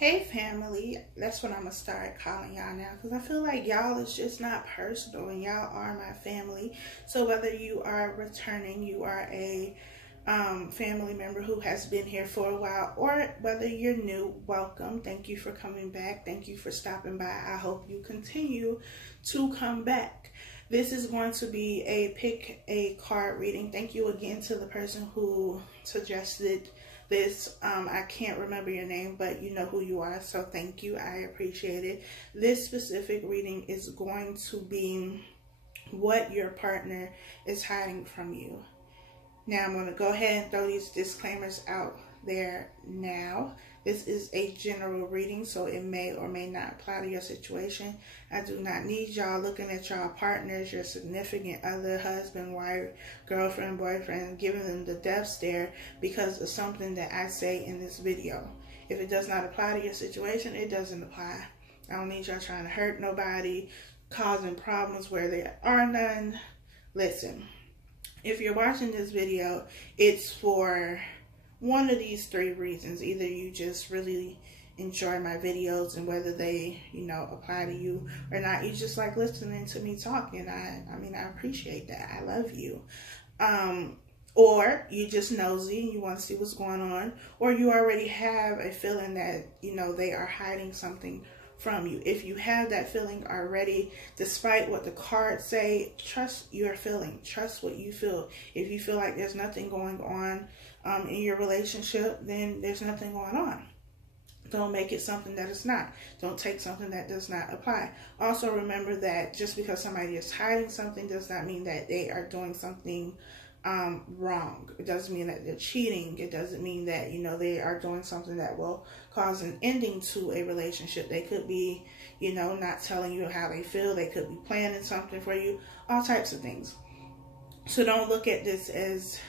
Hey family, that's what I'm gonna start calling y'all now, because I feel like y'all is just not personal and y'all are my family. So whether you are returning, you are a family member who has been here for a while, or whether you're new, welcome. Thank you for coming back. Thank you for stopping by. I hope you continue to come back. This is going to be a pick a card reading. Thank you again to the person who suggested this. I can't remember your name, but you know who you are, so thank you. I appreciate it. This specific reading is going to be what your partner is hiding from you. Now I'm going to go ahead and throw these disclaimers out there now. This is a general reading, so it may or may not apply to your situation. I do not need y'all looking at y'all partners, your significant other, husband, wife, girlfriend, boyfriend, giving them the death stare because of something that I say in this video. If it does not apply to your situation, it doesn't apply. I don't need y'all trying to hurt nobody, causing problems where there are none. Listen, if you're watching this video, it's for one of these three reasons. Either you just really enjoy my videos and whether they, apply to you or not. You just like listening to me talk, and I mean, I appreciate that. I love you. Or you just nosy and you want to see what's going on, or you already have a feeling that, they are hiding something from you. If you have that feeling already, despite what the cards say, trust your feeling. Trust what you feel. If you feel like there's nothing going on in your relationship, then there's nothing going on. Don't make it something that it's not. Don't take something that does not apply. Also remember that just because somebody is hiding something does not mean that they are doing something wrong. It doesn't mean that they're cheating. It doesn't mean that, they are doing something that will cause an ending to a relationship. They could be, not telling you how they feel. They could be planning something for you. All types of things. So don't look at this as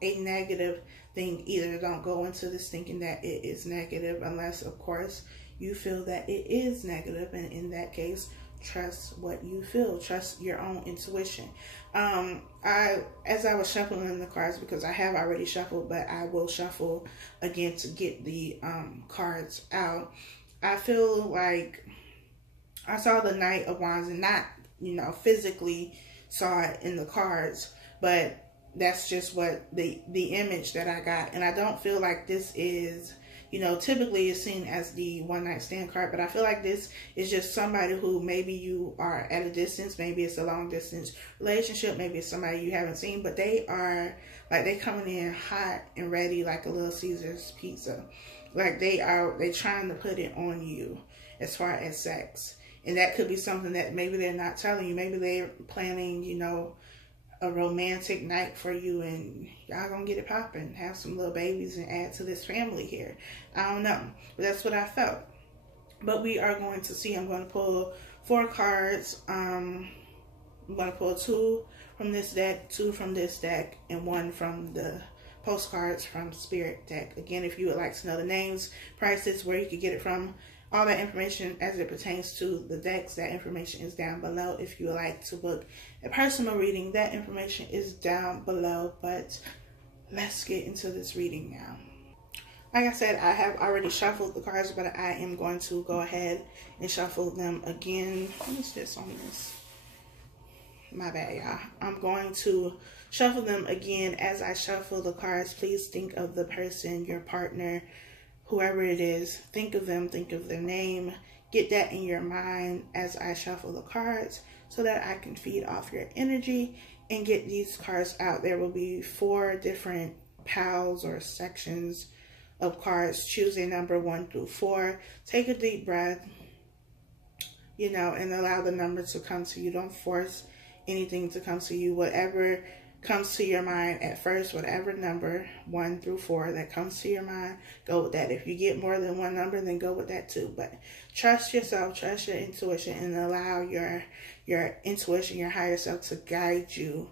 a negative thing either. Don't go into this thinking that it is negative unless, of course, you feel that it is negative. And in that case, trust what you feel. Trust your own intuition. As I was shuffling the cards, because I have already shuffled, but I will shuffle again to get the cards out. I feel like I saw the Knight of Wands, and not, physically saw it in the cards, but that's just what the image that I got. And I don't feel like this is, typically it's seen as the one night stand card, but I feel like this is just somebody who maybe you are at a distance, maybe it's a long distance relationship, maybe it's somebody you haven't seen, but they are like, they coming in hot and ready like a Little Caesar's pizza. Like they trying to put it on you as far as sex. And that could be something that maybe they're not telling you. Maybe they're planning, a romantic night for you, and y'all gonna get it popping, have some little babies and add to this family here. I don't know, but that's what I felt. But we are going to see. I'm going to pull 4 cards. I'm going to pull 2 from this deck, 2 from this deck, and 1 from the postcards from Spirit deck. Again, if you would like to know the names, prices, where you could get it from, all that information as it pertains to the decks, that information is down below. If you would like to book a personal reading, that information is down below. But let's get into this reading now. Like I said, I have already shuffled the cards, but I am going to go ahead and shuffle them again. What is this on this? My bad, y'all. I'm going to shuffle them again. As I shuffle the cards, please think of the person, your partner, whoever it is. Think of them, think of their name. Get that in your mind as I shuffle the cards so that I can feed off your energy and get these cards out. There will be 4 different piles or sections of cards. Choose a number 1 through 4. Take a deep breath, and allow the number to come to you. Don't force anything to come to you. Whatever comes to your mind at first, whatever number 1 through 4 that comes to your mind, go with that. If you get more than one number, then go with that too. But trust yourself, trust your intuition, and allow your intuition, your higher self, to guide you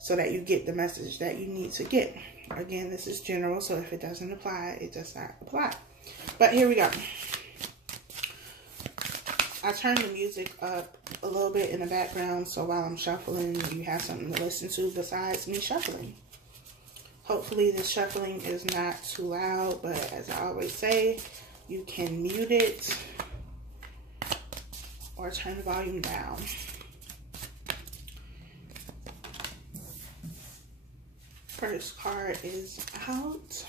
so that you get the message that you need to get. Again, this is general, so if it doesn't apply, it does not apply. But here we go. I turned the music up a little bit in the background, so while I'm shuffling, you have something to listen to besides me shuffling. Hopefully this shuffling is not too loud, but as I always say, You can mute it or turn the volume down. First card is out.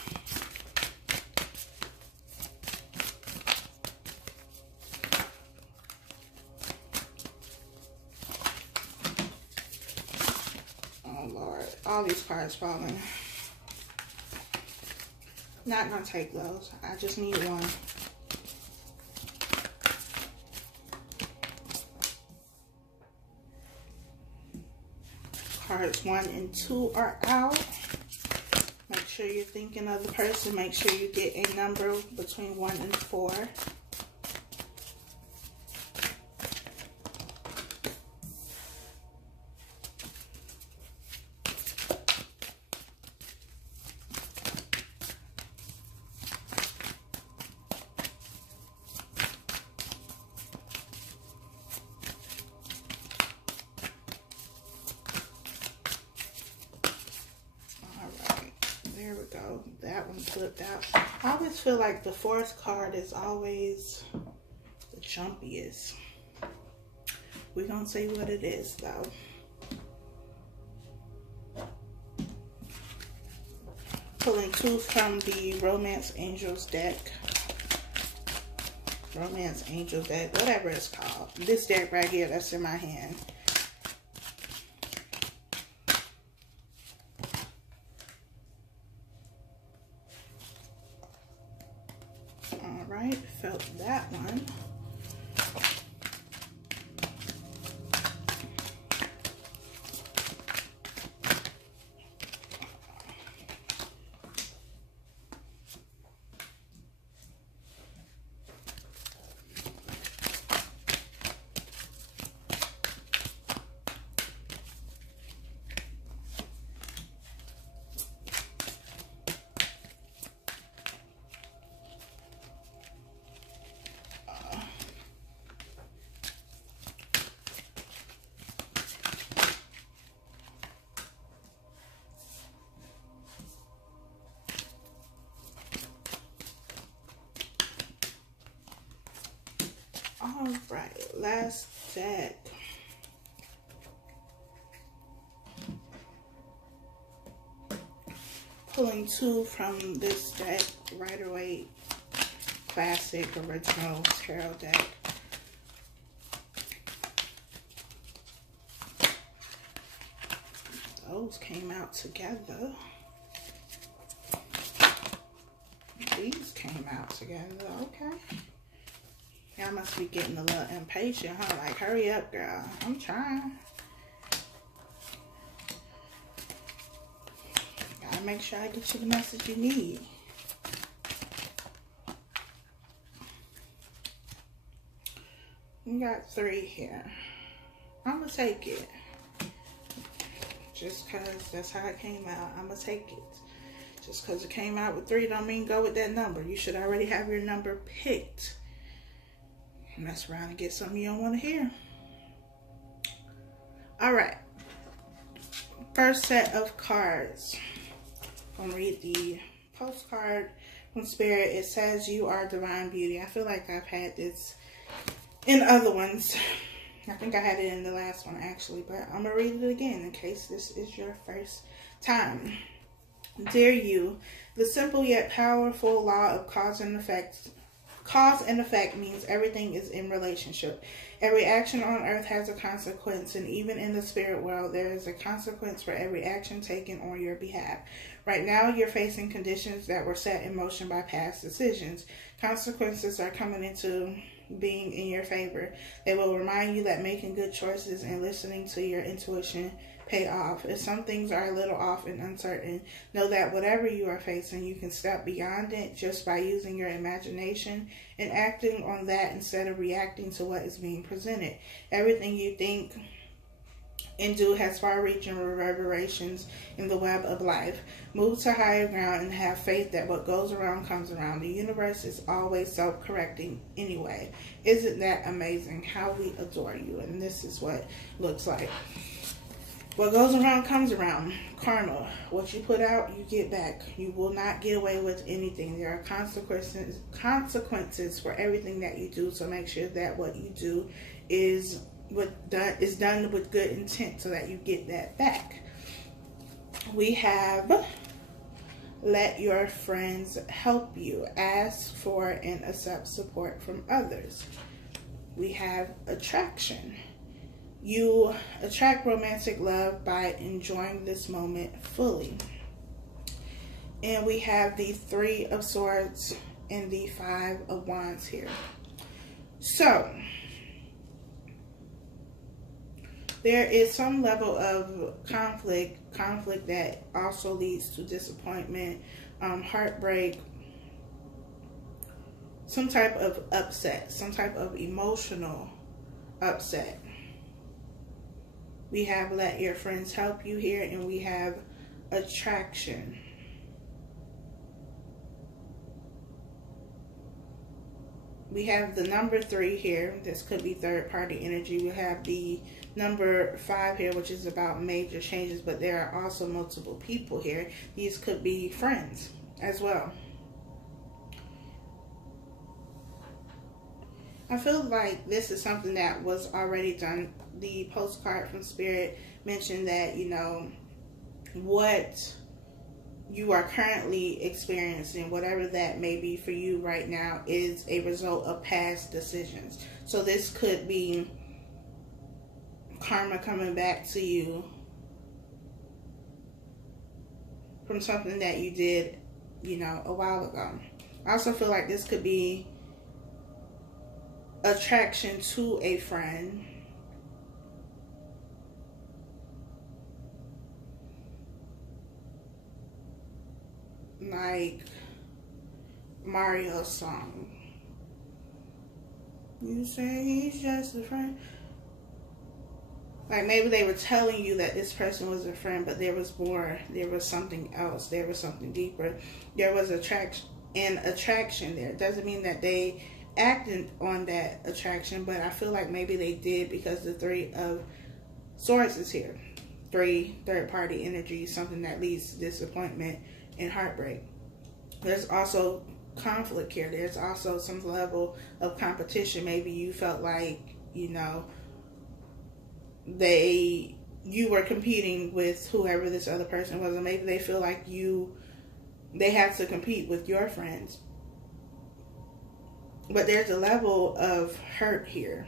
Oh Lord, all these cards falling. Not gonna take those. I just need one. Cards 1 and 2 are out. Make sure you're thinking of the person. Make sure you get a number between 1 and 4. There we go. That one flipped out. I always feel like the fourth card is always the chumpiest. We're going to see what it is, though. Pulling 2 from the Romance Angels deck. Romance Angel deck, whatever it's called. This deck right here that's in my hand. Alright, felt that one. All right, last deck. Pulling 2 from this deck, Rider-Waite Classic Original Tarot deck. Those came out together. These came out together, okay. Y'all must be getting a little impatient, huh? Like, hurry up, girl. I'm trying. Gotta make sure I get you the message you need. We got 3 here. I'm gonna take it. Just cause that's how it came out. I'm gonna take it. Just cause it came out with 3 don't mean go with that number. You should already have your number picked. Mess around and get something you don't want to hear. All right. First set of cards. I'm going to read the postcard from Spirit. It says, you are divine beauty. I feel like I've had this in other ones. I think I had it in the last one, actually. But I'm going to read it again in case this is your first time. Dear you, the simple yet powerful law of cause and effect means everything is in relationship. Every action on earth has a consequence, and even in the spirit world, there is a consequence for every action taken on your behalf. Right now, you're facing conditions that were set in motion by past decisions. Consequences are coming into being in your favor. They will remind you that making good choices and listening to your intuition pay off. If some things are a little off and uncertain, know that whatever you are facing, you can step beyond it just by using your imagination and acting on that instead of reacting to what is being presented. Everything you think and do has far-reaching reverberations in the web of life. Move to higher ground and have faith that what goes around comes around. The universe is always self-correcting anyway. Isn't that amazing? How we adore you. And this is what it looks like. What goes around comes around. Karma. What you put out, you get back. You will not get away with anything. There are consequences for everything that you do. So make sure that what you do is done with good intent so that you get that back. We have let your friends help you. Ask for and accept support from others. We have attraction. You attract romantic love by enjoying this moment fully. And we have the 3 of Swords and the 5 of Wands here. So, there is some level of conflict that also leads to disappointment, heartbreak, some type of upset, some type of emotional upset. We have let your friends help you here, and we have attraction. We have the number 3 here. This could be third party energy. We have the number 5 here, which is about major changes, but there are also multiple people here. These could be friends as well. I feel like this is something that was already done. The postcard from Spirit mentioned that, you know, what you are currently experiencing, whatever that may be for you right now, is a result of past decisions. So this could be karma coming back to you from something that you did, you know, a while ago. I also feel like this could be attraction to a friend. Like Mario's song. You say he's just a friend. Like maybe they were telling you that this person was a friend, but there was more. There was something else. There was something deeper. There was attraction there. It doesn't mean that they acted on that attraction, but I feel like maybe they did, because the 3 of Swords is here. 3 third party energy, something that leads to disappointment and heartbreak. There's also conflict here. There's also some level of competition. Maybe you felt like, you know, you were competing with whoever this other person was, and maybe they feel like they have to compete with your friends. But there's a level of hurt here.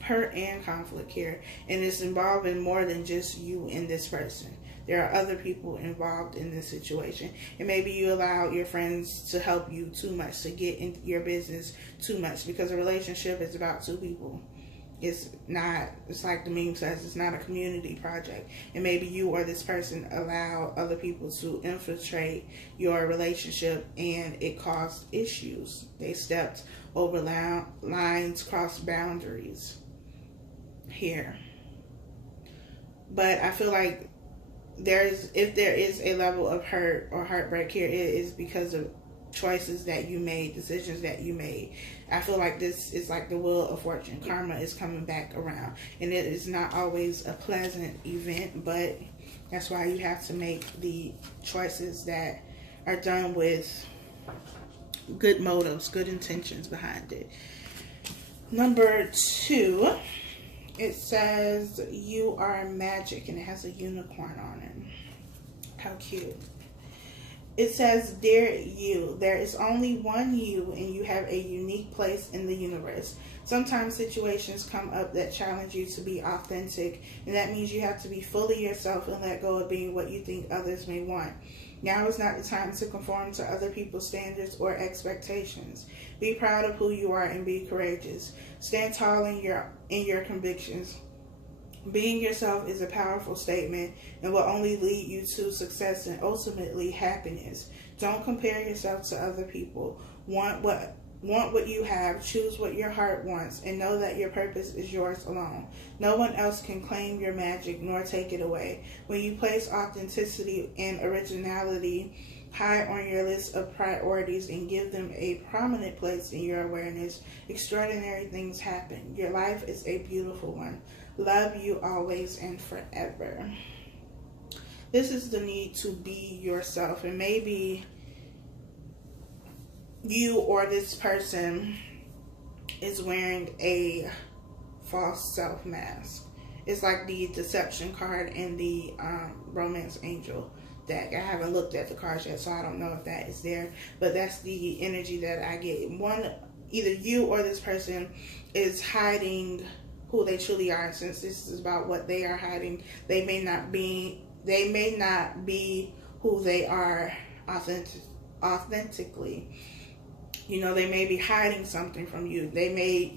Hurt and conflict here. And it's involving more than just you and this person. There are other people involved in this situation. And maybe you allow your friends to help you too much, to get in your business too much. Because a relationship is about 2 people. It's like the meme says, it's not a community project. And maybe you or this person allow other people to infiltrate your relationship, and it caused issues. They stepped over lines, crossed boundaries here. But I feel like if there is a level of hurt or heartbreak here, it is because of choices that you made, decisions that you made. I feel like this is like the wheel of fortune. Karma is coming back around, and it is not always a pleasant event, but that's why you have to make the choices that are done with good motives, good intentions behind it. Number 2, it says you are magic, and it has a unicorn on it. How cute. It says, dear you, there is only one you, and you have a unique place in the universe. Sometimes situations come up that challenge you to be authentic, and that means you have to be fully yourself and let go of being what you think others may want. Now is not the time to conform to other people's standards or expectations. Be proud of who you are and be courageous. Stand tall in your convictions. Being yourself is a powerful statement and will only lead you to success and ultimately happiness. Don't compare yourself to other people. Want what you have, choose what your heart wants, and know that your purpose is yours alone. No one else can claim your magic nor take it away. When you place authenticity and originality high on your list of priorities and give them a prominent place in your awareness. Extraordinary things happen. Your life is a beautiful one. Love you always and forever. This is the need to be yourself, and maybe you or this person is wearing a false self mask. It's like the deception card in the romance angel deck. I haven't looked at the cards yet, so I don't know if that is there, but that's the energy that I get. Either you or this person is hiding who they truly are, and since this is about what they are hiding, they may not be who they are authentically. You know, they may be hiding something from you. They may,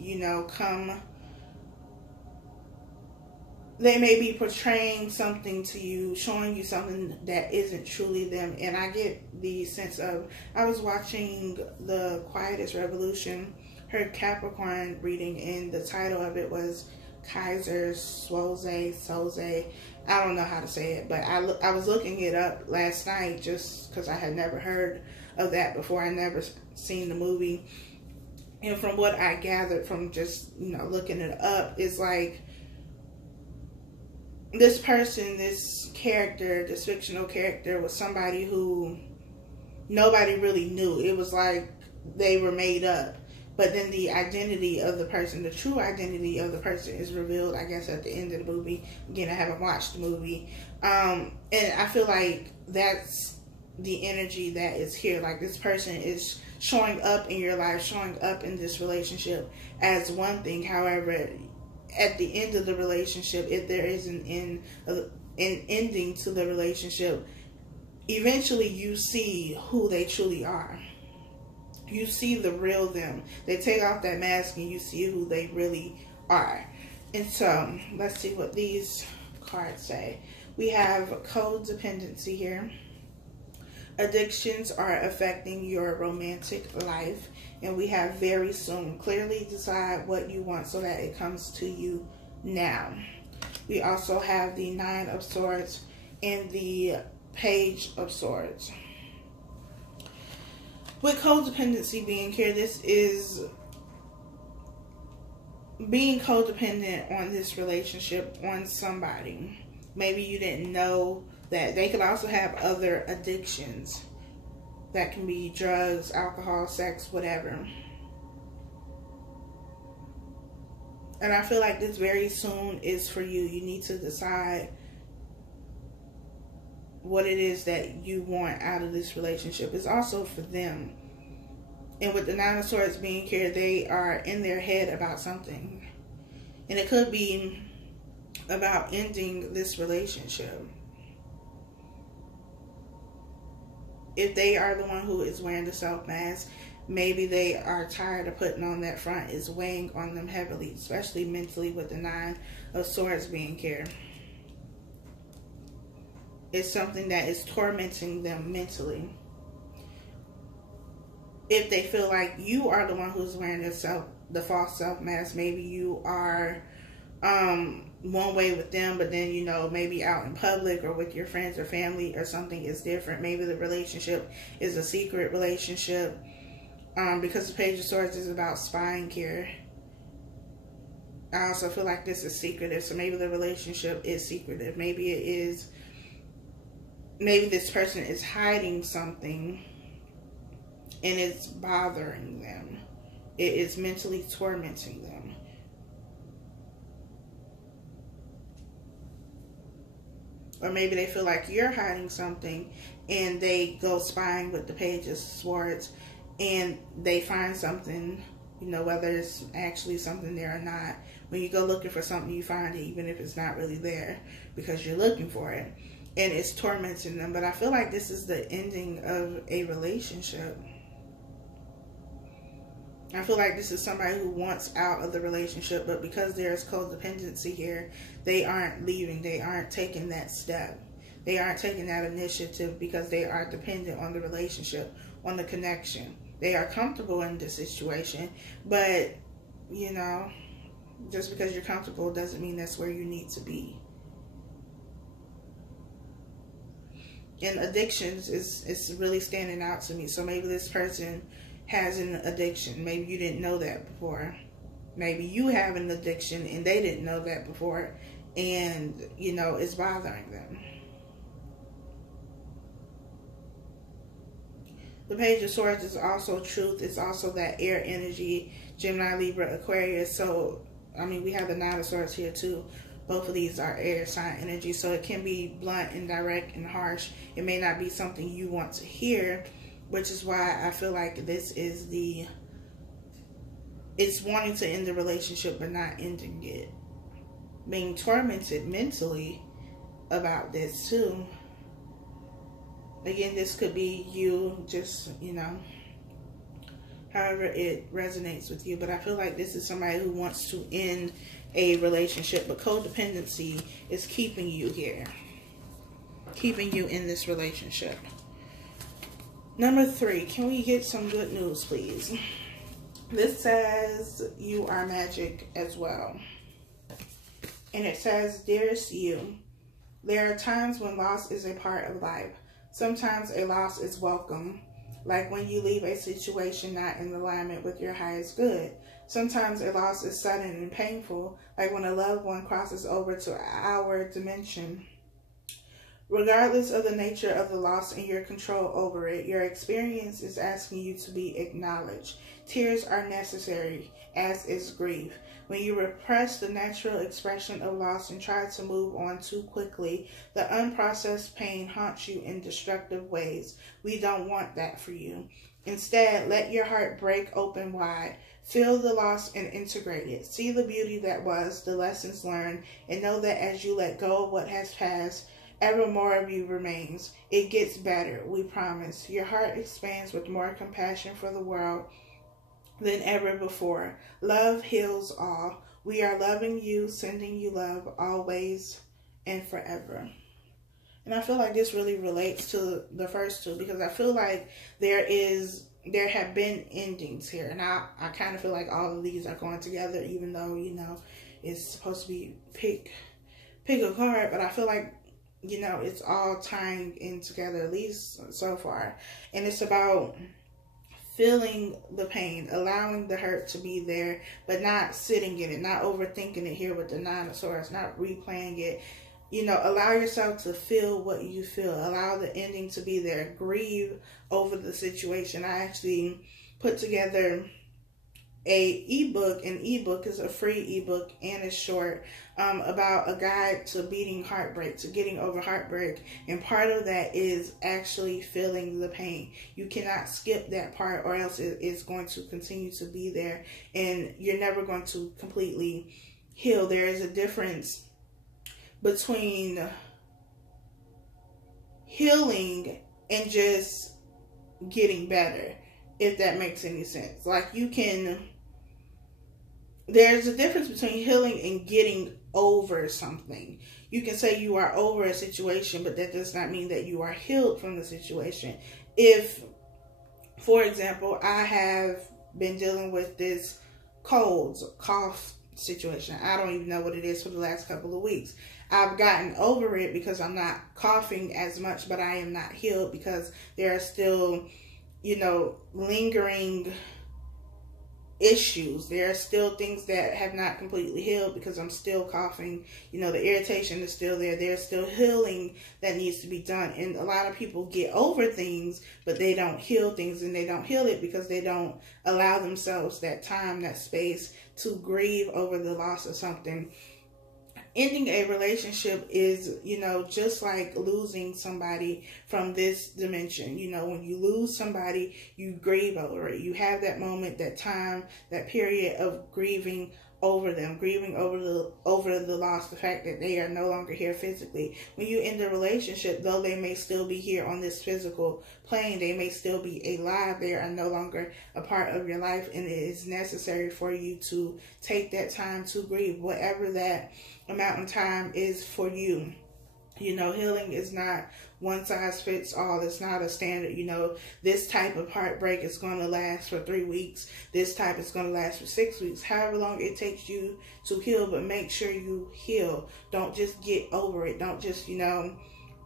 they may be portraying something to you, showing you something that isn't truly them. And I get the sense of, I was watching The Quietest Revolution, her Capricorn reading, and the title of it was Kaiser Soze. I don't know how to say it, but I was looking it up last night just because I had never heard of that before. I never seen the movie. And from what I gathered from just, looking it up, is like this person, this character, this fictional character, was somebody who nobody really knew. It was like they were made up. But then the identity of the person, the true identity of the person, is revealed, I guess, at the end of the movie. Again, I haven't watched the movie. And I feel like that's the energy that is here. Like, this person is showing up in your life, showing up in this relationship as one thing. However, at the end of the relationship, if there is an ending to the relationship, eventually you see who they truly are. You see the real them. They take off that mask and you see who they really are. And so, let's see what these cards say. We have codependency here. Addictions are affecting your romantic life. And we have very soon. Clearly decide what you want so that it comes to you now. We also have the 9 of Swords and the Page of Swords. With codependency being here, this is being codependent on this relationship, on somebody. Maybe you didn't know that. They could also have other addictions. That can be drugs, alcohol, sex, whatever. And I feel like this very soon is for you. You need to decide what it is that you want out of this relationship. It's also for them. And with the 9 of Swords being here, they are in their head about something. And it could be about ending this relationship. If they are the one who is wearing the self mask, maybe they are tired of putting on that front. It's weighing on them heavily, especially mentally, with the 9 of Swords being here. It's something that is tormenting them mentally. If they feel like you are the one who's wearing the false self mask, maybe you are one way with them, but then, maybe out in public or with your friends or family or something is different. Maybe the relationship is a secret relationship, because the Page of Swords is about spying here. I also feel like this is secretive, so maybe the relationship is secretive. Maybe it is. Maybe this person is hiding something and it's bothering them. It is mentally tormenting them. Or maybe they feel like you're hiding something and they go spying with the Page of Swords and they find something, whether it's actually something there or not. When you go looking for something, you find it even if it's not really there because you're looking for it. And it's tormenting them. But I feel like this is the ending of a relationship. I feel like this is somebody who wants out of the relationship, but because there's codependency here, they aren't leaving. They aren't taking that step. They aren't taking that initiative because they are dependent on the relationship, on the connection. They are comfortable in this situation, but, just because you're comfortable doesn't mean that's where you need to be. And addictions is really standing out to me. So maybe this person has an addiction. Maybe you didn't know that before. Maybe you have an addiction and they didn't know that before, and you know, it's bothering them. The Page of Swords is also truth. It's also that air energy, Gemini, Libra, Aquarius. So, I mean, we have the Nine of Swords here too. Both of these are air sign energy. So it can be blunt and direct and harsh. It may not be something you want to hear, which is why I feel like this is it's wanting to end the relationship but not ending it. Being tormented mentally about this too. Again, this could be you, just, you know, however it resonates with you. But I feel like this is somebody who wants to end a relationship, but codependency is keeping you here, keeping you in this relationship. Number 3, can we get some good news, please? This says you are magic as well. And it says, dearest you, there are times when loss is a part of life. Sometimes a loss is welcome, like when you leave a situation not in alignment with your highest good. Sometimes a loss is sudden and painful, like when a loved one crosses over to our dimension. Regardless of the nature of the loss and your control over it, your experience is asking you to be acknowledged. Tears are necessary, as is grief. When you repress the natural expression of loss and try to move on too quickly, the unprocessed pain haunts you in destructive ways. We don't want that for you. Instead, let your heart break open wide. Feel the loss and integrate it. See the beauty that was, the lessons learned, and know that as you let go of what has passed, ever more of you remains. It gets better, we promise. Your heart expands with more compassion for the world than ever before. Love heals all. We are loving you, sending you love always and forever. And I feel like this really relates to the first two, because I feel like there have been endings here. And I kind of feel like all of these are going together, even though, you know, it's supposed to be pick a card, but I feel like, you know, it's all tying in together, at least so far. And it's about feeling the pain, allowing the hurt to be there, but not sitting in it, not overthinking it here with the Nine of Swords, not replaying it. You know, allow yourself to feel what you feel. Allow the ending to be there. Grieve over the situation. I actually put together an ebook is a free ebook and it's short, about a guide to beating heartbreak, to getting over heartbreak. And part of that is actually feeling the pain. You cannot skip that part, or else it is going to continue to be there and you're never going to completely heal. There is a difference between healing and just getting better, if that makes any sense. Like, there's a difference between healing and getting over something. You can say you are over a situation, but that does not mean that you are healed from the situation. If, for example, I have been dealing with this cough situation. I don't even know what it is for the last couple of weeks. I've gotten over it because I'm not coughing as much, but I am not healed because there are still, you know, lingering issues. There are still things that have not completely healed because I'm still coughing. You know, the irritation is still there. There's still healing that needs to be done. And a lot of people get over things, but they don't heal things, and they don't heal it because they don't allow themselves that time, that space to grieve over the loss of something. Ending a relationship is, you know, just like losing somebody from this dimension. You know, when you lose somebody, you grieve over it. You have that moment, that time, that period of grieving over them, grieving over the loss, the fact that they are no longer here physically. When you end a relationship, though they may still be here on this physical plane, they may still be alive, they are no longer a part of your life, and it is necessary for you to take that time to grieve, whatever that amount of time is for you. You know, healing is not one size fits all. It's not a standard, you know, this type of heartbreak is going to last for 3 weeks. This type is going to last for 6 weeks. However long it takes you to heal, but make sure you heal. Don't just get over it. Don't just, you know,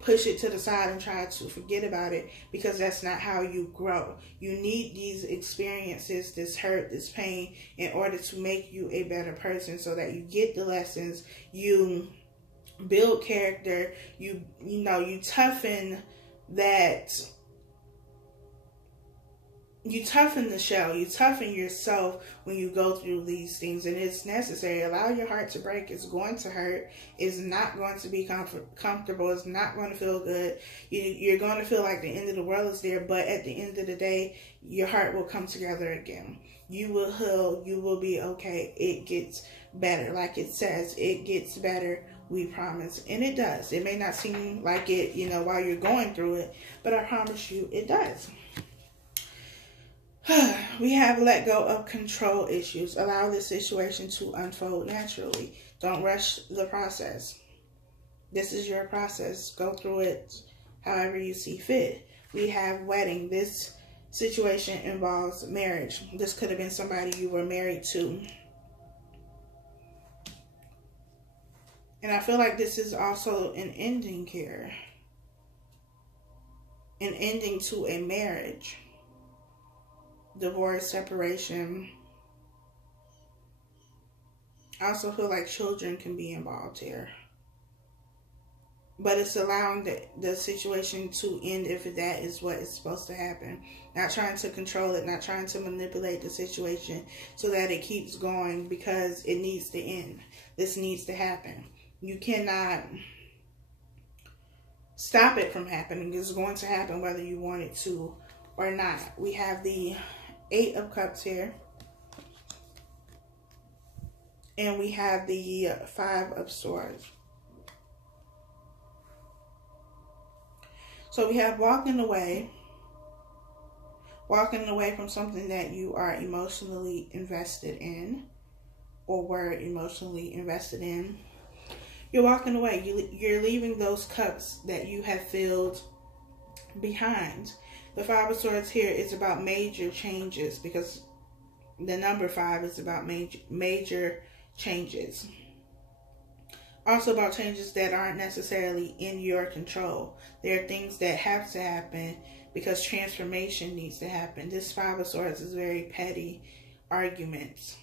push it to the side and try to forget about it, because that's not how you grow. You need these experiences, this hurt, this pain, in order to make you a better person, so that you get the lessons, you build character, you toughen that. You toughen the shell. You toughen yourself when you go through these things. And it's necessary. Allow your heart to break. It's going to hurt. It's not going to be comfortable. It's not going to feel good. You're going to feel like the end of the world is there. But at the end of the day, your heart will come together again. You will heal. You will be okay. It gets better. Like it says, it gets better. We promise. And it does. It may not seem like it, while you're going through it. But I promise you, it does. We have let go of control issues. Allow the situation to unfold naturally. Don't rush the process. This is your process. Go through it however you see fit. We have wedding. This situation involves marriage. This could have been somebody you were married to. And I feel like this is also an ending here. An ending to a marriage. Divorce, separation. I also feel like children can be involved here. But it's allowing the situation to end if that is what is supposed to happen. Not trying to control it, not trying to manipulate the situation so that it keeps going, because it needs to end. This needs to happen. You cannot stop it from happening. It's going to happen whether you want it to or not. We have the 8 of Cups here. And we have the 5 of Swords. So we have walking away from something that you are emotionally invested in, or were emotionally invested in. You're walking away. You're leaving those cups that you have filled behind. The 5 of Swords here is about major changes, because the number 5 is about major changes. Also about changes that aren't necessarily in your control. There are things that have to happen because transformation needs to happen. This 5 of Swords is very petty arguments.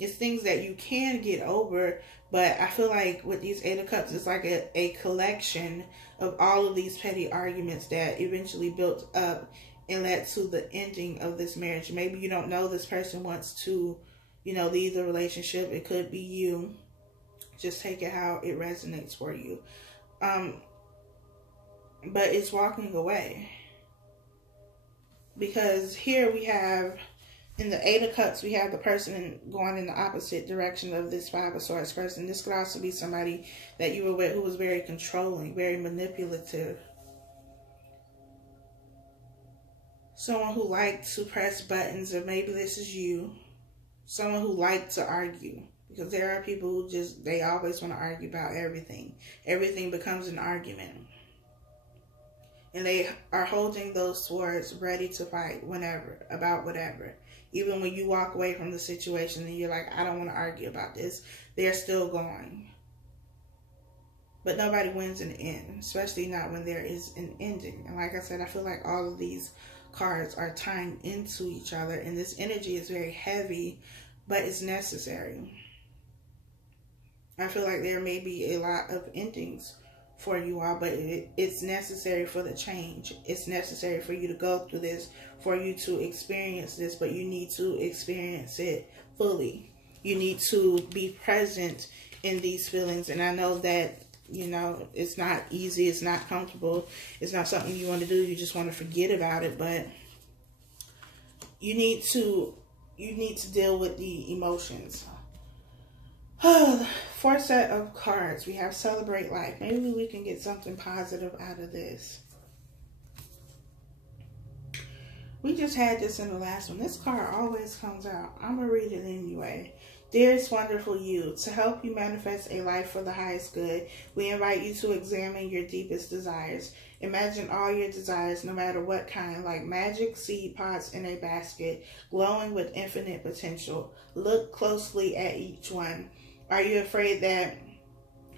It's things that you can get over, but I feel like with these 8 of Cups, it's like a collection of all of these petty arguments that eventually built up and led to the ending of this marriage. Maybe you don't know this person wants to, leave the relationship. It could be you. Just take it how it resonates for you. But it's walking away. Because here we have, in the 8 of Cups, we have the person going in the opposite direction of this 5 of Swords person. This could also be somebody that you were with who was very controlling, very manipulative. Someone who liked to press buttons, or maybe this is you. Someone who liked to argue. Because there are people who they always want to argue about everything. Everything becomes an argument. And they are holding those swords ready to fight whenever, about whatever. Even when you walk away from the situation and you're like, I don't want to argue about this, they're still going. But nobody wins in the end, especially not when there is an ending. And like I said, I feel like all of these cards are tying into each other, and this energy is very heavy, but it's necessary. I feel like there may be a lot of endings for you all, but it's necessary for the change. It's necessary for you to go through this, for you to experience this, but you need to experience it fully. You need to be present in these feelings. And I know that, it's not easy. It's not comfortable. It's not something you want to do. You just want to forget about it, but you need to deal with the emotions. 4th set of cards. We have Celebrate Life. Maybe we can get something positive out of this. We just had this in the last one. This card always comes out. I'm going to read it anyway. Dearest wonderful you, to help you manifest a life for the highest good, we invite you to examine your deepest desires. Imagine all your desires, no matter what kind, like magic seed pods in a basket, glowing with infinite potential. Look closely at each one. Are you afraid that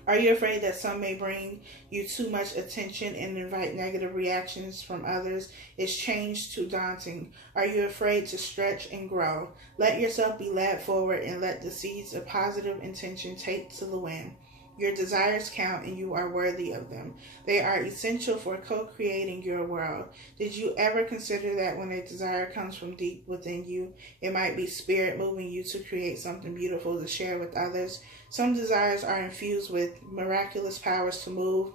Are you afraid that some may bring you too much attention and invite negative reactions from others? Is change too daunting? Are you afraid to stretch and grow? Let yourself be led forward and let the seeds of positive intention take to the wind. Your desires count and you are worthy of them. They are essential for co-creating your world. Did you ever consider that when a desire comes from deep within you, it might be spirit moving you to create something beautiful to share with others? Some desires are infused with miraculous powers to move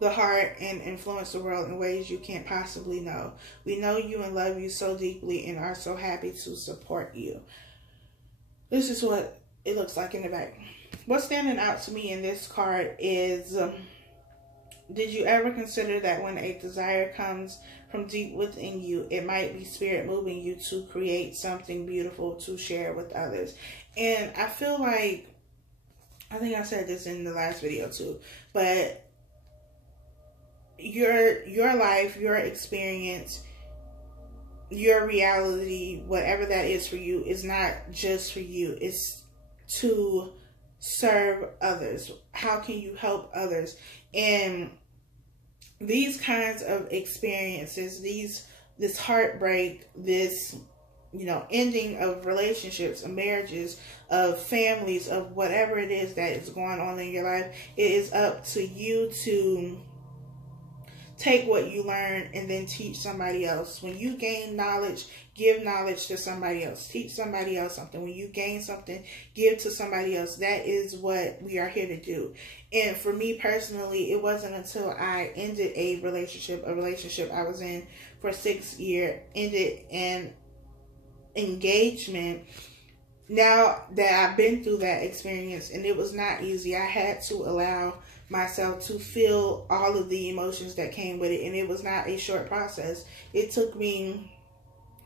the heart and influence the world in ways you can't possibly know. We know you and love you so deeply and are so happy to support you. This is what it looks like in the back. What's standing out to me in this card is, did you ever consider that when a desire comes from deep within you, it might be spirit moving you to create something beautiful to share with others? And I feel like, I think I said this in the last video too, but your life, your experience, your reality, whatever that is for you, is not just for you. It's to serve others. How can you help others? And these kinds of experiences, this heartbreak, this, ending of relationships, of marriages, of families, of whatever it is that is going on in your life, it is up to you to take what you learn and then teach somebody else. When you gain knowledge, give knowledge to somebody else. Teach somebody else something. When you gain something, give to somebody else. That is what we are here to do. And for me personally, it wasn't until I ended a relationship I was in for 6 years, ended an engagement. Now that I've been through that experience, and it was not easy, I had to allow myself to feel all of the emotions that came with it, and it was not a short process. It took me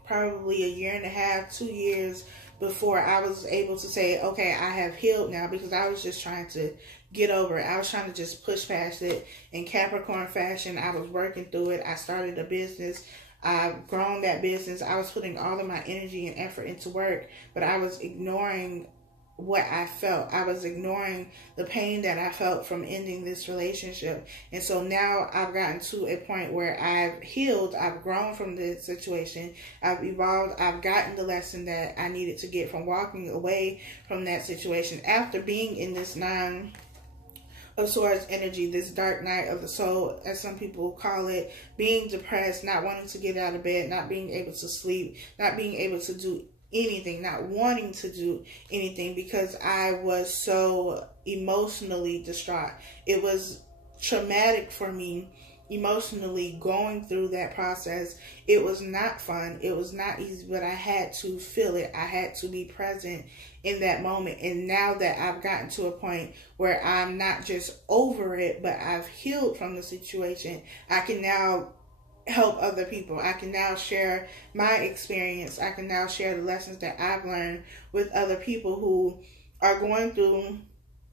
probably 1.5 years, 2 years before I was able to say, okay, I have healed now, because I was just trying to get over it. I was trying to just push past it. In Capricorn fashion, I was working through it. I started a business. I've grown that business. I was putting all of my energy and effort into work, but I was ignoring what I felt. I was ignoring the pain that I felt from ending this relationship. And so now I've gotten to a point where I've healed. I've grown from this situation. I've evolved. I've gotten the lesson that I needed to get from walking away from that situation after being in this Nine of Swords energy, this dark night of the soul, as some people call it, being depressed, not wanting to get out of bed, not being able to sleep, not being able to do anything, not wanting to do anything, because I was so emotionally distraught. It was traumatic for me emotionally going through that process. It was not fun. It was not easy, but I had to feel it. I had to be present in that moment. And now that I've gotten to a point where I'm not just over it, but I've healed from the situation, I can now help other people. I can now share my experience. I can now share the lessons that I've learned with other people who are going through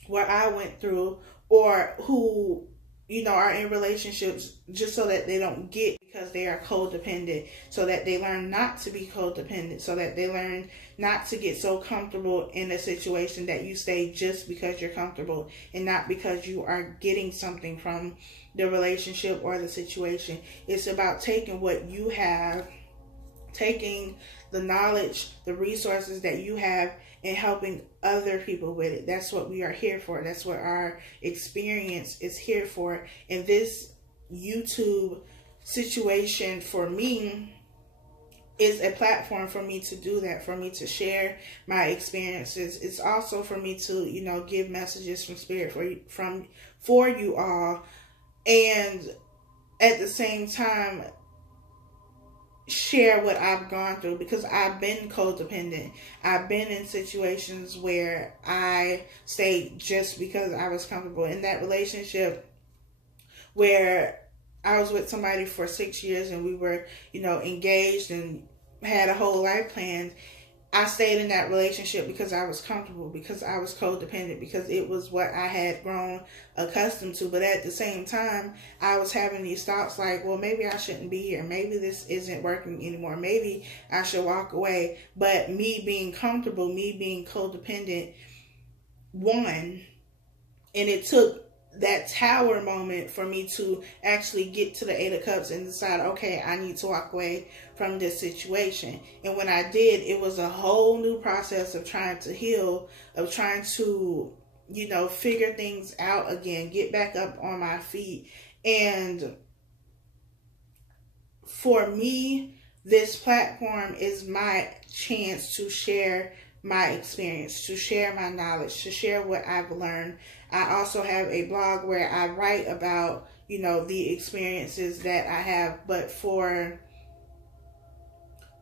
what I went through, or who, are in relationships just so that they don't get, because they are codependent, so that they learn not to be codependent, so that they learn not to get so comfortable in a situation that you stay just because you're comfortable and not because you are getting something from the relationship or the situation. It's about taking what you have, taking the knowledge, the resources that you have, and helping other people with it. That's what we are here for. That's what our experience is here for. And this YouTube situation for me is a platform for me to do that, for me to share my experiences. It's also for me to, give messages from spirit for you all, and at the same time share what I've gone through, because I've been codependent. I've been in situations where I stayed just because I was comfortable. In that relationship where I was with somebody for 6 years and we were, engaged and had a whole life planned, I stayed in that relationship because I was comfortable, because I was codependent, because it was what I had grown accustomed to. But at the same time, I was having these thoughts like, well, maybe I shouldn't be here. Maybe this isn't working anymore. Maybe I should walk away. But me being comfortable, me being codependent, won. And it took that tower moment for me to actually get to the Eight of Cups and decide, okay, I need to walk away from this situation. And when I did, it was a whole new process of trying to heal, of trying to, you know, figure things out again, get back up on my feet. And for me, this platform is my chance to share my experience, to share my knowledge, to share what I've learned. I also have a blog where I write about, you know, the experiences that I have. But for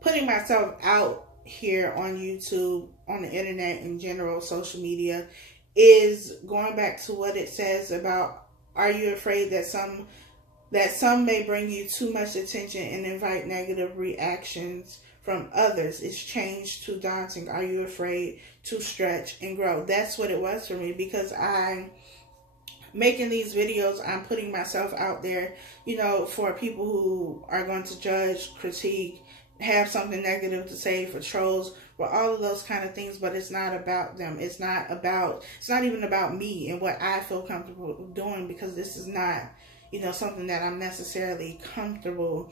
putting myself out here on YouTube, on the internet in general, social media, is going back to what it says about, are you afraid that some may bring you too much attention and invite negative reactions from others? It's changed too daunting. Are you afraid to stretch and grow? That's what it was for me, because I'm making these videos, I'm putting myself out there, you know, for people who are going to judge, critique, have something negative to say, for trolls, for all of those kind of things. But it's not about them. It's not even about me and what I feel comfortable doing, because this is not, you know, something that I'm necessarily comfortable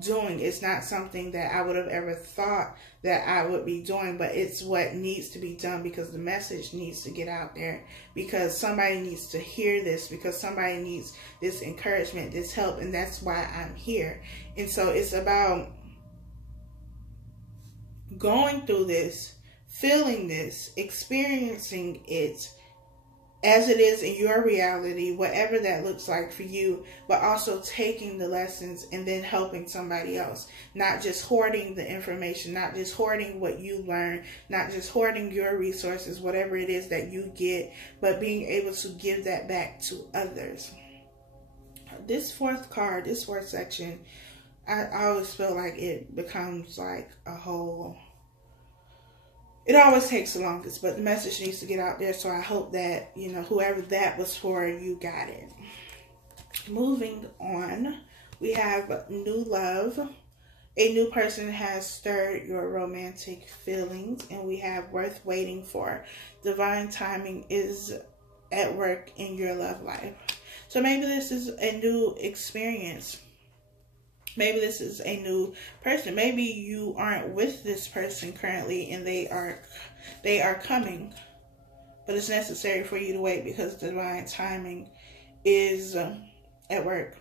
doing. It's not something that I would have ever thought that I would be doing, but it's what needs to be done, because the message needs to get out there, because somebody needs to hear this, because somebody needs this encouragement, this help, and that's why I'm here. And so it's about going through this, feeling this, experiencing it as it is in your reality, whatever that looks like for you, but also taking the lessons and then helping somebody else. Not just hoarding the information, not just hoarding what you learn, not just hoarding your resources, whatever it is that you get, but being able to give that back to others. This fourth card, this fourth section, I always feel like it becomes like a whole... It always takes the longest, but the message needs to get out there. So I hope that, you know, whoever that was for, you got it. Moving on, we have new love. A new person has stirred your romantic feelings, and we have worth waiting for. Divine timing is at work in your love life. So maybe this is a new experience. Maybe this is a new person. Maybe you aren't with this person currently and they are coming. But it's necessary for you to wait, because divine timing is at work.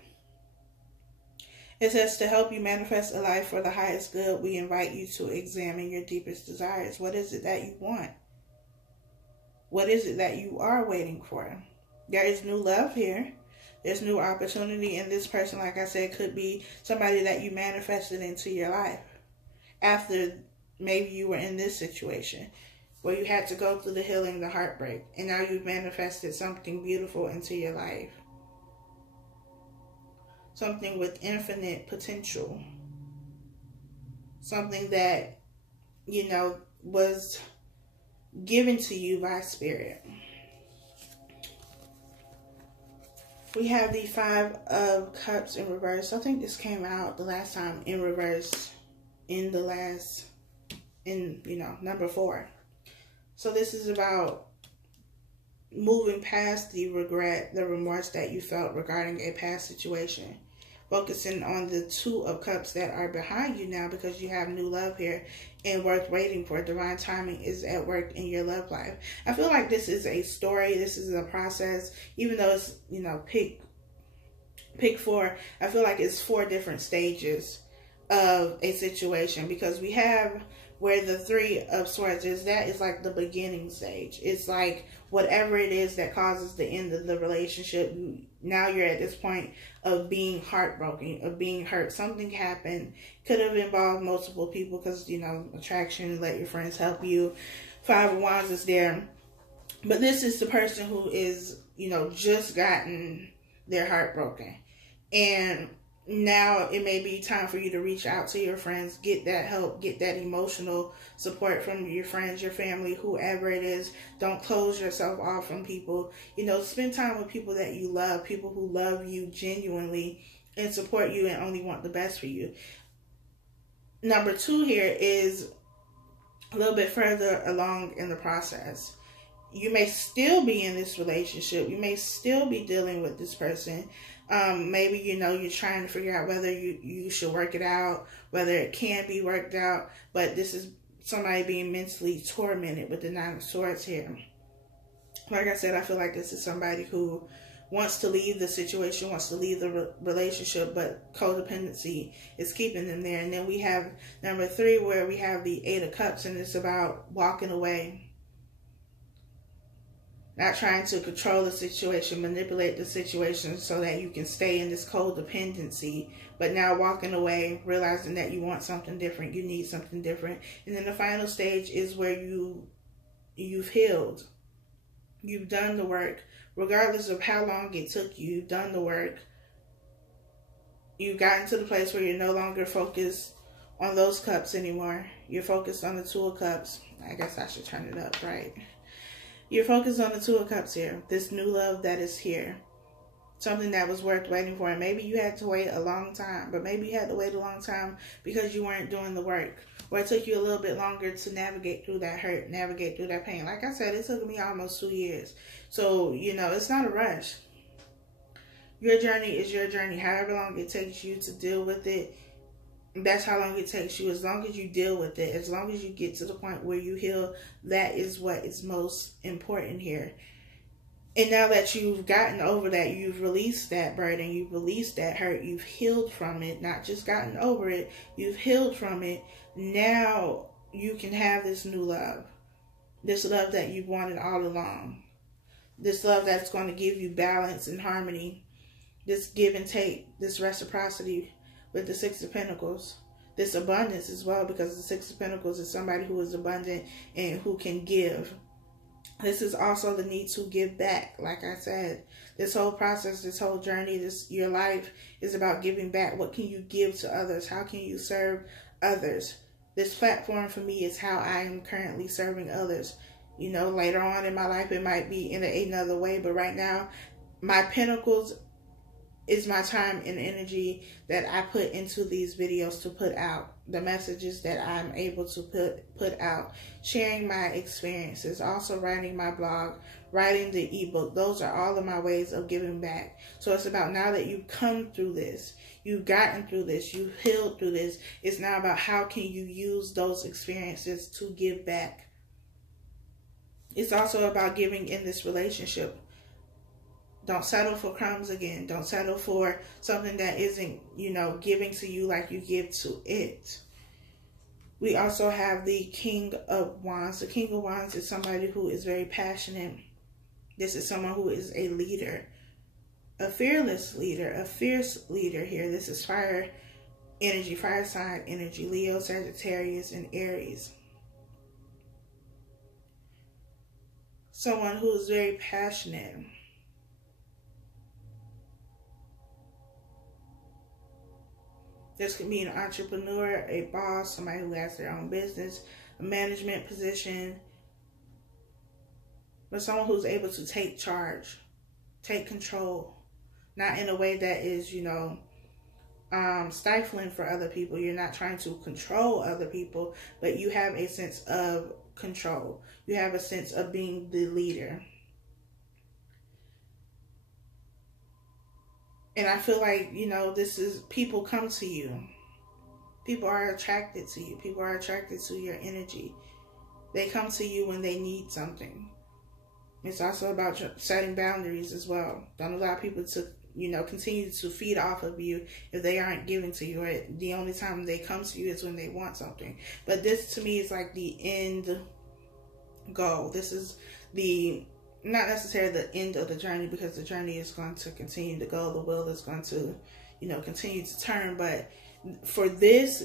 It says, to help you manifest a life for the highest good, we invite you to examine your deepest desires. What is it that you want? What is it that you are waiting for? There is new love here. There's new opportunity, and this person, like I said, could be somebody that you manifested into your life after maybe you were in this situation where you had to go through the healing, the heartbreak, and now you've manifested something beautiful into your life. Something with infinite potential. Something that, you know, was given to you by spirit. We have the Five of Cups in reverse. I think this came out the last time in reverse, in number 4. So this is about moving past the regret, the remorse that you felt regarding a past situation. Focusing on the Two of Cups that are behind you now, because you have new love here and worth waiting for. Divine timing is at work in your love life. I feel like this is a story. This is a process. Even though it's, you know, pick 4, I feel like it's 4 different stages of a situation, because we have where the Three of Swords is, that is like the beginning stage. It's like whatever it is that causes the end of the relationship. Now you're at this point of being heartbroken, of being hurt. Something happened. Could have involved multiple people, because, you know, attraction, let your friends help you. 5 of Wands is there. But this is the person who is, you know, just gotten their heart broken. And now it may be time for you to reach out to your friends, get that help, get that emotional support from your friends, your family, whoever it is. Don't close yourself off from people. You know, spend time with people that you love, people who love you genuinely and support you and only want the best for you. Number 2 here is a little bit further along in the process. you may still be in this relationship. You may still be dealing with this person. Maybe, you know, you're trying to figure out whether you should work it out, whether it can be worked out. But this is somebody being mentally tormented with the Nine of Swords here. Like I said, I feel like this is somebody who wants to leave the situation, wants to leave the relationship, but codependency is keeping them there. And then we have number 3, where we have the 8 of Cups, and it's about walking away. Not trying to control the situation, manipulate the situation so that you can stay in this codependency, but now walking away, realizing that you want something different, you need something different. And then the final stage is where you've healed. You've done the work. Regardless of how long it took you, you've done the work. You've gotten to the place where you're no longer focused on those cups anymore. You're focused on the 2 of Cups. I guess I should turn it up, right? You're focused on the 2 of Cups here. This new love that is here. Something that was worth waiting for. And maybe you had to wait a long time. But maybe you had to wait a long time because you weren't doing the work. Or it took you a little bit longer to navigate through that hurt, navigate through that pain. Like I said, it took me almost 2 years. So, you know, it's not a rush. Your journey is your journey. However long it takes you to deal with it, that's how long it takes you. As long as you deal with it, as long as you get to the point where you heal, that is what is most important here. And now that you've gotten over that, you've released that burden, you've released that hurt, you've healed from it, not just gotten over it, you've healed from it. Now you can have this new love. This love that you've wanted all along. This love that's going to give you balance and harmony. This give and take, this reciprocity with the 6 of Pentacles. This abundance as well, because the 6 of Pentacles is somebody who is abundant and who can give. This is also the need to give back. Like I said, this whole process, this whole journey, your life is about giving back. What can you give to others? How can you serve others? This platform for me is how I am currently serving others. You know, later on in my life, it might be in another way. But right now, my Pentacles is my time and energy that I put into these videos to put out. The messages that I'm able to put out. Sharing my experiences. Also writing my blog. Writing the ebook. Those are all of my ways of giving back. So it's about now that you've come through this. You've gotten through this. You've healed through this. It's now about how can you use those experiences to give back. It's also about giving in this relationship. Don't settle for crumbs again. Don't settle for something that isn't, you know, giving to you like you give to it. We also have the King of Wands. The King of Wands is somebody who is very passionate. This is someone who is a leader. A fearless leader. A fierce leader here. This is fire energy. Fire sign energy. Leo, Sagittarius, and Aries. Someone who is very passionate. This could be an entrepreneur, a boss, somebody who has their own business, a management position, but someone who's able to take charge, take control, not in a way that is, you know, stifling for other people. You're not trying to control other people, but you have a sense of control. You have a sense of being the leader. And I feel like, you know, this is, people come to you. People are attracted to you. People are attracted to your energy. They come to you when they need something. It's also about setting boundaries as well. Don't allow people to, you know, continue to feed off of you if they aren't giving to you. Or the only time they come to you is when they want something. But this to me is like the end goal. This is the, not necessarily the end of the journey, because the journey is going to continue to go. The wheel is going to, you know, continue to turn. But for this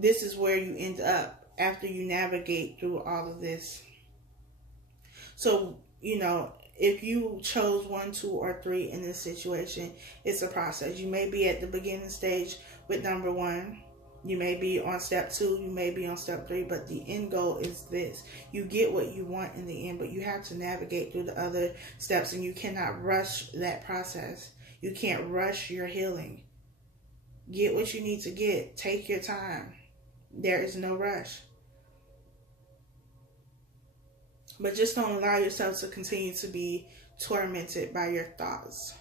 is where you end up after you navigate through all of this. So, you know, if you chose 1, 2, or 3 in this situation, it's a process. You may be at the beginning stage with number 1. You may be on step 2, you may be on step 3, but the end goal is this. You get what you want in the end, but you have to navigate through the other steps, and you cannot rush that process. You can't rush your healing. Get what you need to get. Take your time. There is no rush. But just don't allow yourself to continue to be tormented by your thoughts.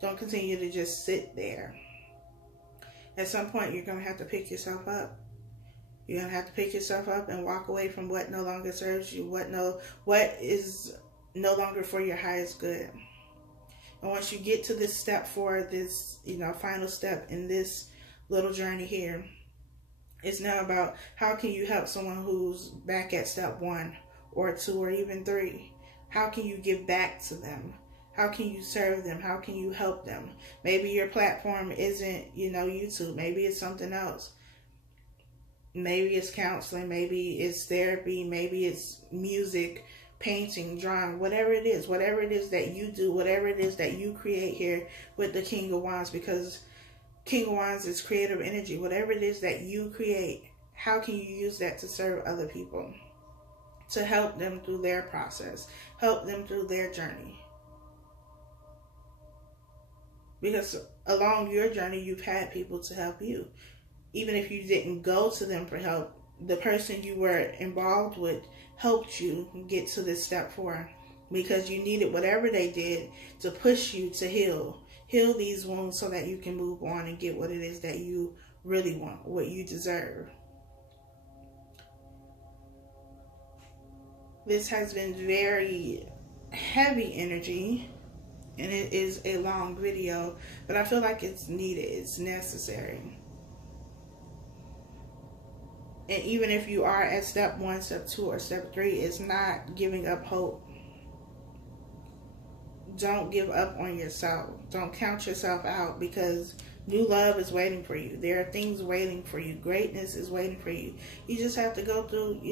Don't continue to just sit there. At some point, you're going to have to pick yourself up. You're going to have to pick yourself up and walk away from what no longer serves you, what is no longer for your highest good. And once you get to this step 4, this, final step in this little journey here, it's now about how can you help someone who's back at step 1 or 2 or even 3. How can you give back to them? How can you serve them? How can you help them? Maybe your platform isn't, YouTube. Maybe it's something else. Maybe it's counseling. Maybe it's therapy. Maybe it's music, painting, drawing, whatever it is that you do, whatever it is that you create here with the King of Wands, because King of Wands is creative energy. Whatever it is that you create, how can you use that to serve other people? To help them through their process, help them through their journey. Because along your journey, you've had people to help you. Even if you didn't go to them for help, the person you were involved with helped you get to this step 4 because you needed whatever they did to push you to heal these wounds so that you can move on and get what it is that you really want, what you deserve. This has been very heavy energy, and it is a long video, but I feel like it's needed, it's necessary. And even if you are at step 1, step 2, or step 3, it's not giving up hope. Don't give up on yourself. Don't count yourself out, because new love is waiting for you. There are things waiting for you. Greatness is waiting for you. You just have to go through,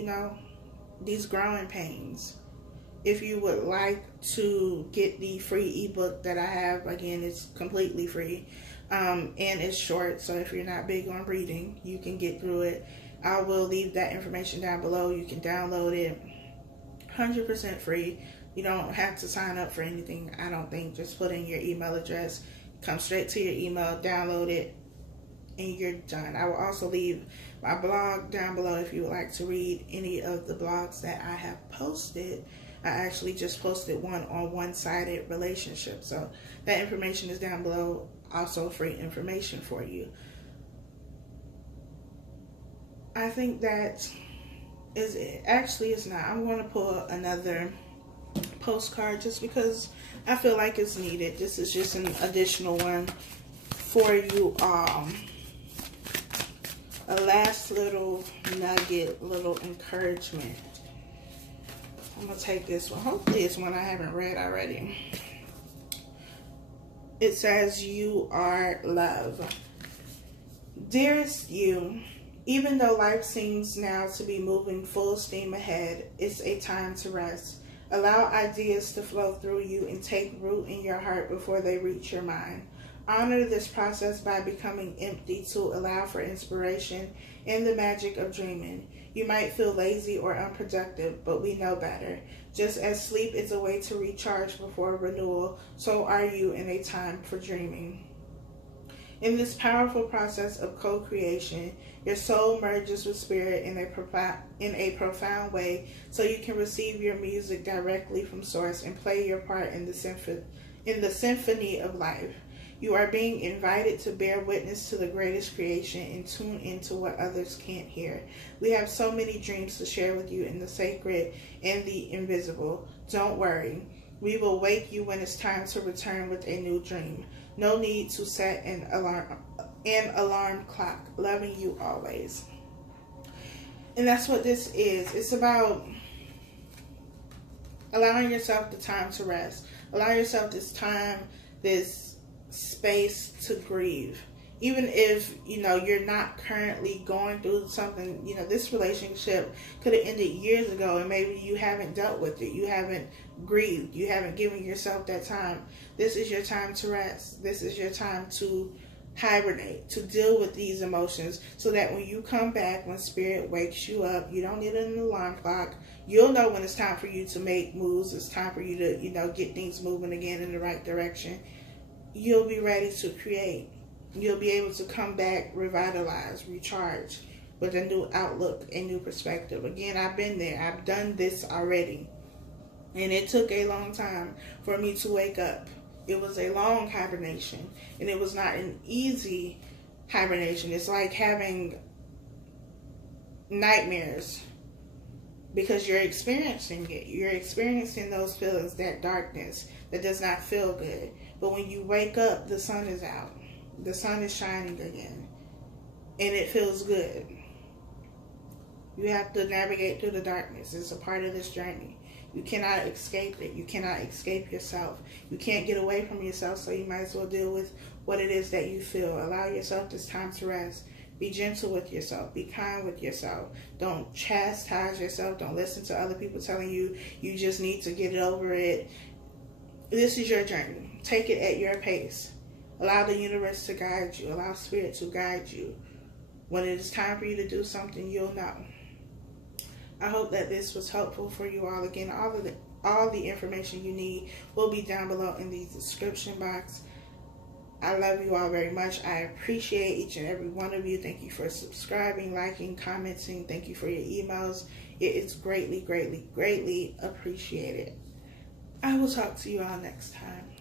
these growing pains. If you would like to get the free ebook that I have, again, it's completely free. And it's short, so if you're not big on reading, you can get through it. I will leave that information down below. You can download it 100% free. You don't have to sign up for anything, I don't think. Just put in your email address, come straight to your email, download it, and you're done. I will also leave my blog down below if you would like to read any of the blogs that I have posted. I actually just posted one on one-sided relationships, so that information is down below. Also free information for you. I think that is it. Actually, it's not. I'm going to pull another postcard just because I feel like it's needed. This is just an additional one for you all. A last little nugget, little encouragement. I'm going to take this one. Hopefully it's one I haven't read already. It says, "You are love." Dearest you, even though life seems now to be moving full steam ahead, it's a time to rest. Allow ideas to flow through you and take root in your heart before they reach your mind. Honor this process by becoming empty to allow for inspiration and the magic of dreaming. You might feel lazy or unproductive, but we know better. Just as sleep is a way to recharge before renewal, so are you in a time for dreaming. In this powerful process of co-creation, your soul merges with spirit in a profound way, so you can receive your music directly from source and play your part in the symphony of life. You are being invited to bear witness to the greatest creation and tune into what others can't hear. We have so many dreams to share with you in the sacred and the invisible. Don't worry. We will wake you when it's time to return with a new dream. No need to set an alarm clock. Loving you always. And that's what this is. It's about allowing yourself the time to rest. Allow yourself this time, this space to grieve. Even if, you're not currently going through something, this relationship could have ended years ago and maybe you haven't dealt with it. You haven't grieved. You haven't given yourself that time. This is your time to rest. This is your time to hibernate, to deal with these emotions so that when you come back, when spirit wakes you up, you don't need an alarm clock. You'll know when it's time for you to make moves. It's time for you to, get things moving again in the right direction. You'll be ready to create. You'll be able to come back revitalized, recharged with a new outlook, a new perspective. Again, I've been there. I've done this already. And it took a long time for me to wake up. It was a long hibernation, and it was not an easy hibernation. It's like having nightmares because you're experiencing it. You're experiencing those feelings, that darkness that does not feel good. But when you wake up, the sun is out. The sun is shining again, and it feels good. You have to navigate through the darkness. It's a part of this journey. You cannot escape it. You cannot escape yourself. You can't get away from yourself, so you might as well deal with what it is that you feel. Allow yourself this time to rest. Be gentle with yourself. Be kind with yourself. Don't chastise yourself. Don't listen to other people telling you you just need to get over it. This is your journey. Take it at your pace. Allow the universe to guide you. Allow spirit to guide you. When it is time for you to do something, you'll know. I hope that this was helpful for you all. Again, all the information you need will be down below in the description box. I love you all very much. I appreciate each and every one of you. Thank you for subscribing, liking, commenting. Thank you for your emails. It is greatly, greatly, greatly appreciated. I will talk to you all next time.